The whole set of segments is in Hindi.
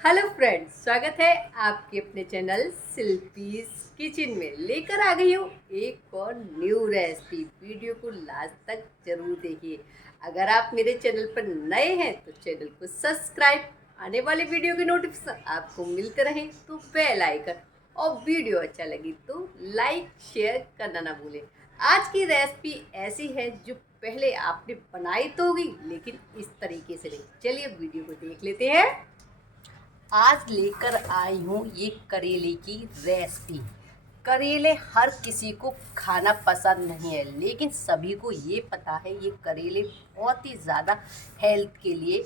हेलो फ्रेंड्स, स्वागत है आपके अपने चैनल शिल्पीज किचन में। लेकर आ गई हूँ एक और न्यू रेसिपी। वीडियो को लास्ट तक जरूर देखिए। अगर आप मेरे चैनल पर नए हैं तो चैनल को सब्सक्राइब, आने वाले वीडियो की नोटिफिकेशन आपको मिलते रहे तो बेल आइकन, और वीडियो अच्छा लगी तो लाइक शेयर करना ना भूलें। आज की रेसिपी ऐसी है जो पहले आपने बनाई तो होगी, लेकिन इस तरीके से नहीं। चलिए वीडियो को देख लेते हैं। आज लेकर आई हूँ ये करेले की रेसिपी। करेले हर किसी को खाना पसंद नहीं है, लेकिन सभी को ये पता है ये करेले बहुत ही ज़्यादा हेल्थ के लिए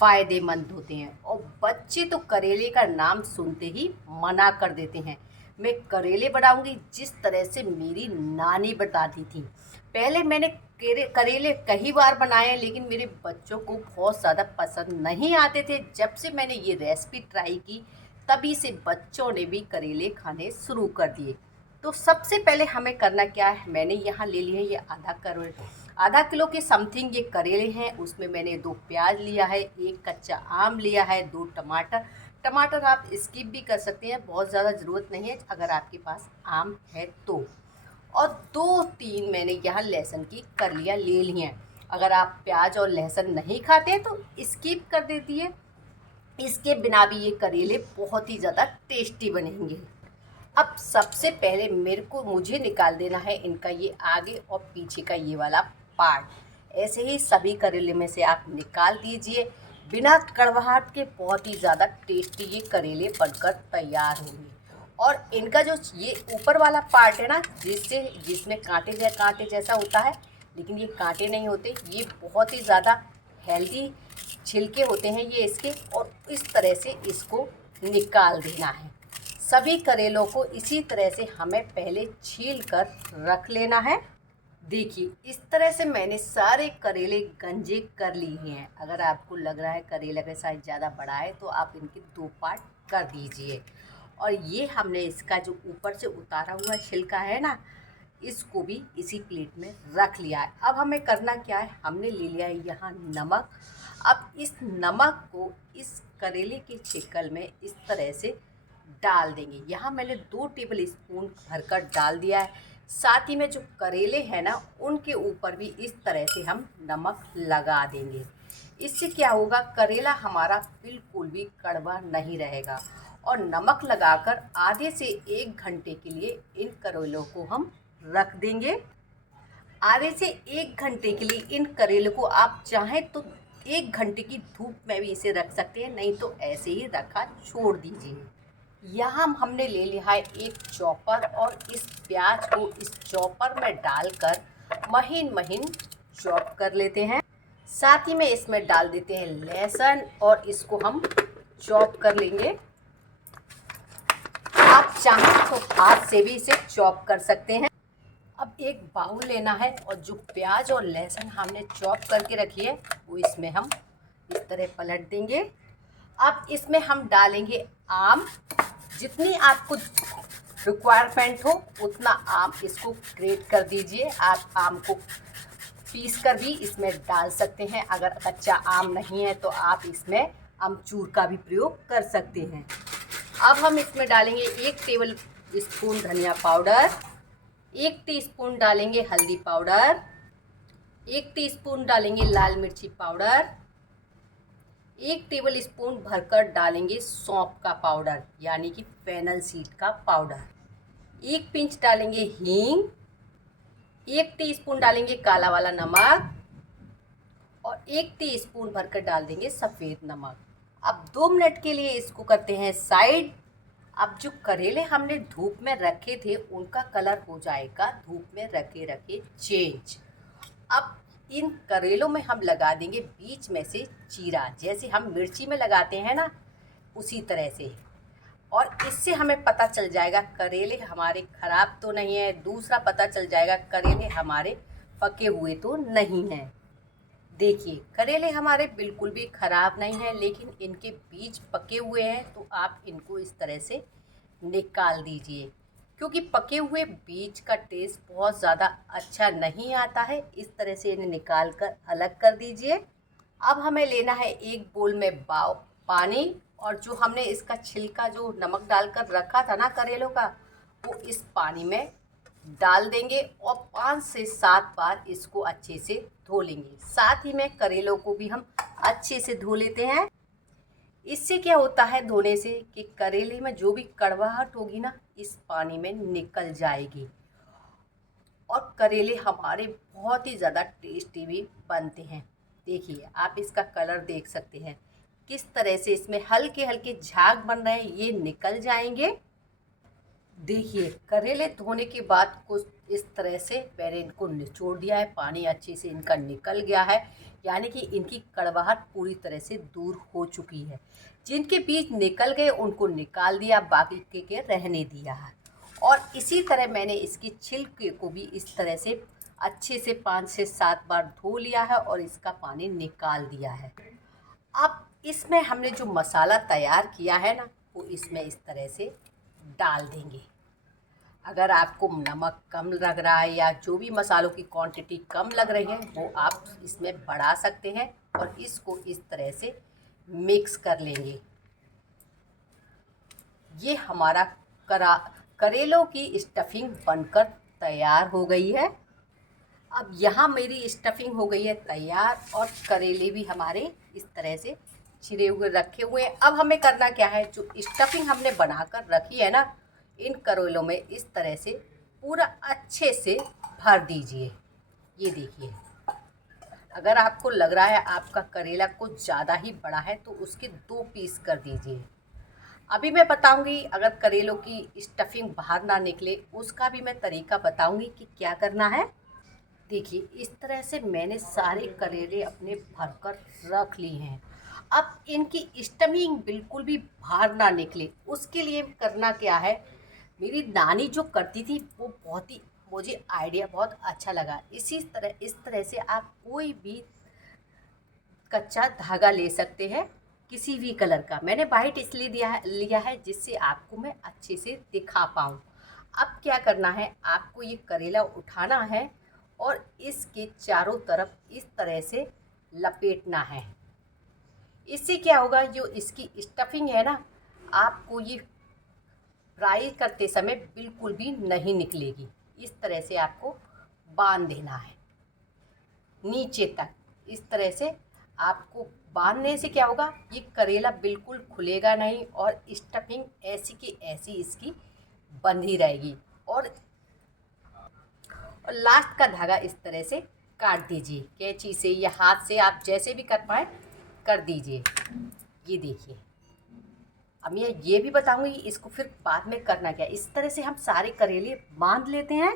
फ़ायदेमंद होते हैं। और बच्चे तो करेले का नाम सुनते ही मना कर देते हैं। मैं करेले बनाऊंगी जिस तरह से मेरी नानी बताती थी। पहले मैंने करेले कई बार बनाए, लेकिन मेरे बच्चों को बहुत ज़्यादा पसंद नहीं आते थे। जब से मैंने ये रेसिपी ट्राई की तभी से बच्चों ने भी करेले खाने शुरू कर दिए। तो सबसे पहले हमें करना क्या है, मैंने यहाँ ले लिए ये आधा किलो के समथिंग ये करेले हैं। उसमें मैंने 2 प्याज लिया है, 1 कच्चा आम लिया है, 2 टमाटर। टमाटर आप स्किप भी कर सकते हैं, बहुत ज़्यादा ज़रूरत नहीं है अगर आपके पास आम है तो। और 2-3 मैंने यहाँ लहसुन की कलियाँ ले ली हैं। अगर आप प्याज और लहसुन नहीं खाते तो स्किप कर दीजिए। इसके बिना भी ये करेले बहुत ही ज़्यादा टेस्टी बनेंगे। अब सबसे पहले मुझे निकाल देना है इनका ये आगे और पीछे का ये वाला पार्ट। ऐसे ही सभी करेले में से आप निकाल दीजिए। बिना कड़वाहट के बहुत ही ज़्यादा टेस्टी ये करेले बनकर तैयार होंगे। और इनका जो ये ऊपर वाला पार्ट है ना, जिसमें कांटे जैसा होता है, लेकिन ये कांटे नहीं होते, ये बहुत ही ज़्यादा हेल्दी छिलके होते हैं ये इसके। और इस तरह से इसको निकाल देना है। सभी करेलों को इसी तरह से हमें पहले छील कर रख लेना है। देखिए इस तरह से मैंने सारे करेले गंजे कर लिए हैं। अगर आपको लग रहा है करेला का साइज ज़्यादा बड़ा है तो आप इनके 2 पार्ट कर दीजिए। और ये हमने इसका जो ऊपर से उतारा हुआ छिलका है ना, इसको भी इसी प्लेट में रख लिया है। अब हमें करना क्या है, हमने ले लिया है यहाँ नमक। अब इस नमक को इस करेले के छिकल में इस तरह से डाल देंगे। यहाँ मैंने 2 टेबल स्पून भरकर डाल दिया है। साथ ही में जो करेले हैं ना, उनके ऊपर भी इस तरह से हम नमक लगा देंगे। इससे क्या होगा, करेला हमारा बिल्कुल भी कड़वा नहीं रहेगा। और नमक लगाकर आधे से 1 घंटे के लिए इन करेलों को हम रख देंगे। आधे से 1 घंटे के लिए इन करेलों को आप चाहें तो 1 घंटे की धूप में भी इसे रख सकते हैं, नहीं तो ऐसे ही रखा छोड़ दीजिए। यहाँ हमने ले लिया है एक चॉपर, और इस प्याज को इस चॉपर में डालकर महीन महीन चॉप कर लेते हैं। साथ ही में इसमें डाल देते हैं लहसुन, और इसको हम चॉप कर लेंगे। आप चाहें तो हाथ से भी इसे चॉप कर सकते हैं। अब एक बाउल लेना है, और जो प्याज और लहसुन हमने चॉप करके रखी है वो इसमें हम इस तरह पलट देंगे। अब इसमें हम डालेंगे आम। जितनी आपको रिक्वायरमेंट हो उतना आम इसको ग्रेट कर दीजिए। आप आम को पीस कर भी इसमें डाल सकते हैं। अगर कच्चा आम नहीं है तो आप इसमें अमचूर का भी प्रयोग कर सकते हैं। अब हम इसमें डालेंगे 1 टेबल स्पून धनिया पाउडर, 1 टीस्पून डालेंगे हल्दी पाउडर, 1 टीस्पून डालेंगे लाल मिर्ची पाउडर, 1 टेबल स्पून भरकर डालेंगे सौंफ का पाउडर यानी कि फेनल सीड का पाउडर, 1 पिंच डालेंगे हींग, 1 टीस्पून डालेंगे काला वाला नमक, और 1 टीस्पून भरकर डाल देंगे सफ़ेद नमक। अब 2 मिनट के लिए इसको करते हैं साइड। अब जो करेले हमने धूप में रखे थे उनका कलर हो जाएगा धूप में रखे रखे चेंज। अब इन करेलों में हम लगा देंगे बीच में से चीरा, जैसे हम मिर्ची में लगाते हैं ना, उसी तरह से। और इससे हमें पता चल जाएगा करेले हमारे ख़राब तो नहीं है। दूसरा पता चल जाएगा करेले हमारे पके हुए तो नहीं हैं। देखिए करेले हमारे बिल्कुल भी ख़राब नहीं है, लेकिन इनके बीज पके हुए हैं, तो आप इनको इस तरह से निकाल दीजिए। क्योंकि पके हुए बीज का टेस्ट बहुत ज़्यादा अच्छा नहीं आता है। इस तरह से इन्हें निकाल कर अलग कर दीजिए। अब हमें लेना है एक बोल में पानी, और जो हमने इसका छिलका जो नमक डालकर रखा था ना करेलों का, वो इस पानी में डाल देंगे और 5 से 7 बार इसको अच्छे से धो लेंगे। साथ ही में करेलों को भी हम अच्छे से धो लेते हैं। इससे क्या होता है धोने से कि करेले में जो भी कड़वाहट होगी ना इस पानी में निकल जाएगी और करेले हमारे बहुत ही ज़्यादा टेस्टी भी बनते हैं। देखिए आप इसका कलर देख सकते हैं किस तरह से इसमें हल्के हल्के झाग बन रहे हैं, ये निकल जाएंगे। देखिए करेले धोने के बाद कुछ इस तरह से मैंने इनको निचोड़ दिया है, पानी अच्छे से इनका निकल गया है, यानी कि इनकी कड़वाहट पूरी तरह से दूर हो चुकी है। जिनके बीज निकल गए उनको निकाल दिया, बाकी के रहने दिया है। और इसी तरह मैंने इसकी छिलके को भी इस तरह से अच्छे से 5 से 7 बार धो लिया है और इसका पानी निकाल दिया है। अब इसमें हमने जो मसाला तैयार किया है ना वो इसमें इस तरह से डाल देंगे। अगर आपको नमक कम लग रहा है या जो भी मसालों की क्वांटिटी कम लग रही है वो आप इसमें बढ़ा सकते हैं और इसको इस तरह से मिक्स कर लेंगे। ये हमारा करेलों की स्टफिंग बनकर तैयार हो गई है। अब यहाँ मेरी स्टफिंग हो गई है तैयार और करेले भी हमारे इस तरह से छिले हुए रखे हुए हैं। अब हमें करना क्या है, जो स्टफिंग हमने बनाकर रखी है ना इन करेलों में इस तरह से पूरा अच्छे से भर दीजिए। ये देखिए, अगर आपको लग रहा है आपका करेला कुछ ज़्यादा ही बड़ा है तो उसके 2 पीस कर दीजिए। अभी मैं बताऊंगी अगर करेलों की स्टफिंग बाहर ना निकले उसका भी मैं तरीका बताऊंगी कि क्या करना है। देखिए इस तरह से मैंने सारे करेले अपने भरकर रख लिए हैं। अब इनकी स्टफिंग बिल्कुल भी बाहर ना निकले उसके लिए करना क्या है, मेरी नानी जो करती थी वो बहुत ही मुझे आइडिया बहुत अच्छा लगा। इस तरह से आप कोई भी कच्चा धागा ले सकते हैं किसी भी कलर का। मैंने वाइट इसलिए लिया है जिससे आपको मैं अच्छे से दिखा पाऊँ। अब क्या करना है, आपको ये करेला उठाना है और इसके चारों तरफ इस तरह से लपेटना है। इससे क्या होगा, जो इसकी स्टफिंग है ना आपको ये फ्राई करते समय बिल्कुल भी नहीं निकलेगी। इस तरह से आपको बांध देना है नीचे तक। इस तरह से आपको बांधने से क्या होगा, ये करेला बिल्कुल खुलेगा नहीं और स्टफिंग ऐसी की ऐसी इसकी बंधी रहेगी। और लास्ट का धागा इस तरह से काट दीजिए कैंची से या हाथ से, आप जैसे भी कर पाए कर दीजिए। ये देखिए, अब मैं ये भी बताऊंगी इसको फिर बाद में करना क्या। इस तरह से हम सारे करेले बांध लेते हैं।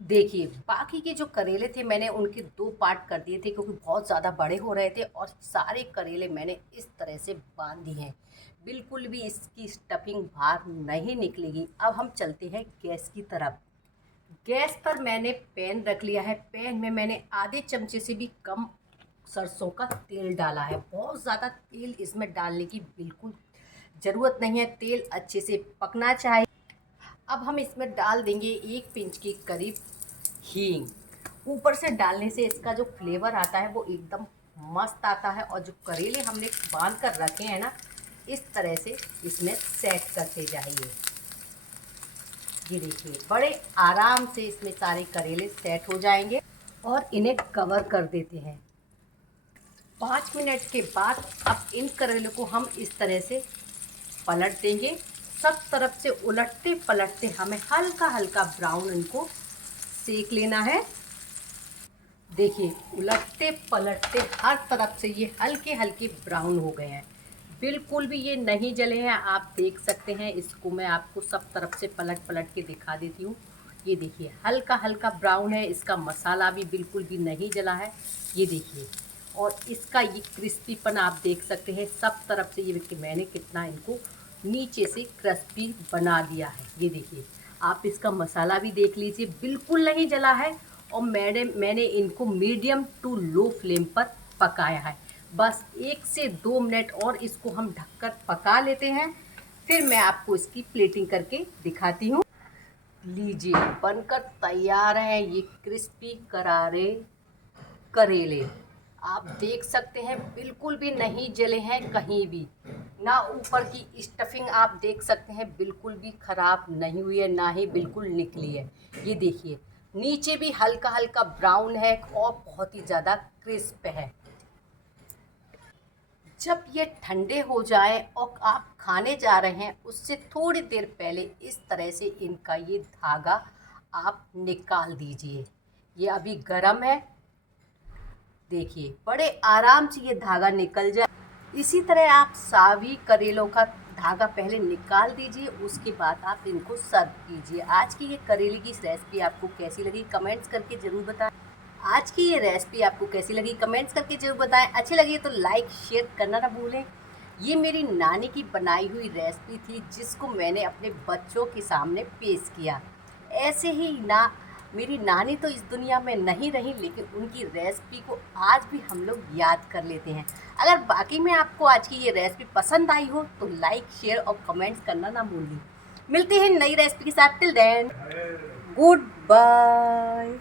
देखिए बाकी के जो करेले थे मैंने उनके 2 पार्ट कर दिए थे क्योंकि बहुत ज़्यादा बड़े हो रहे थे और सारे करेले मैंने इस तरह से बांध दिए हैं, बिल्कुल भी इसकी स्टफिंग बाहर नहीं निकलेगी। अब हम चलते हैं गैस की तरफ। गैस पर मैंने पैन रख लिया है। पैन में मैंने आधे चमचे से भी कम सरसों का तेल डाला है। बहुत ज़्यादा तेल इसमें डालने की बिल्कुल ज़रूरत नहीं है, तेल अच्छे से पकना चाहिए। अब हम इसमें डाल देंगे 1 पिंच के करीब हींग। ऊपर से डालने से इसका जो फ्लेवर आता है वो एकदम मस्त आता है। और जो करेले हमने बांध कर रखे हैं ना इस तरह से इसमें सेट करते जाइए। ये देखिए बड़े आराम से इसमें सारे करेले सेट हो जाएंगे और इन्हें कवर कर देते हैं। 5 मिनट के बाद अब इन करेलों को हम इस तरह से पलट देंगे। सब तरफ से उलटते पलटते हमें हल्का हल्का ब्राउन इनको सेक लेना है। देखिए उलटते पलटते हर तरफ से ये हल्के हल्के ब्राउन हो गए हैं, बिल्कुल भी ये नहीं जले हैं। आप देख सकते हैं, इसको मैं आपको सब तरफ से पलट पलट के दिखा देती हूँ। ये देखिए हल्का हल्का ब्राउन है, इसका मसाला भी बिल्कुल भी नहीं जला है। ये देखिए, और इसका ये क्रिस्पीपन आप देख सकते हैं सब तरफ से। ये देखिए मैंने कितना इनको नीचे से क्रिस्पी बना दिया है। ये देखिए आप इसका मसाला भी देख लीजिए, बिल्कुल नहीं जला है। और मैंने इनको मीडियम टू लो फ्लेम पर पकाया है। बस 1 से 2 मिनट और इसको हम ढककर पका लेते हैं, फिर मैं आपको इसकी प्लेटिंग करके दिखाती हूँ। लीजिए बनकर तैयार है ये क्रिस्पी करारे करेले। आप देख सकते हैं बिल्कुल भी नहीं जले हैं कहीं भी। ना ऊपर की स्टफिंग आप देख सकते हैं बिल्कुल भी ख़राब नहीं हुई है, ना ही बिल्कुल निकली है। ये देखिए नीचे भी हल्का हल्का ब्राउन है और बहुत ही ज़्यादा क्रिस्प है। जब ये ठंडे हो जाए और आप खाने जा रहे हैं उससे थोड़ी देर पहले इस तरह से इनका ये धागा आप निकाल दीजिए। ये अभी गर्म है, देखिए बड़े आराम से ये धागा निकल जाए। इसी तरह आप सभी करेलों का धागा पहले निकाल दीजिए, उसके बाद आप इनको सर्व कीजिए। आज की ये करेले की रेसिपी आपको कैसी लगी कमेंट्स करके ज़रूर बताएं। आज की ये रेसिपी आपको कैसी लगी कमेंट्स करके ज़रूर बताएं। अच्छी लगी तो लाइक शेयर करना ना भूलें। ये मेरी नानी की बनाई हुई रेसिपी थी जिसको मैंने अपने बच्चों के सामने पेश किया। ऐसे ही ना मेरी नानी तो इस दुनिया में नहीं रही, लेकिन उनकी रेसिपी को आज भी हम लोग याद कर लेते हैं। अगर बाकी में आपको आज की ये रेसिपी पसंद आई हो तो लाइक शेयर और कमेंट्स करना ना भूलिए। मिलते हैं नई रेसिपी के साथ। Till then good bye.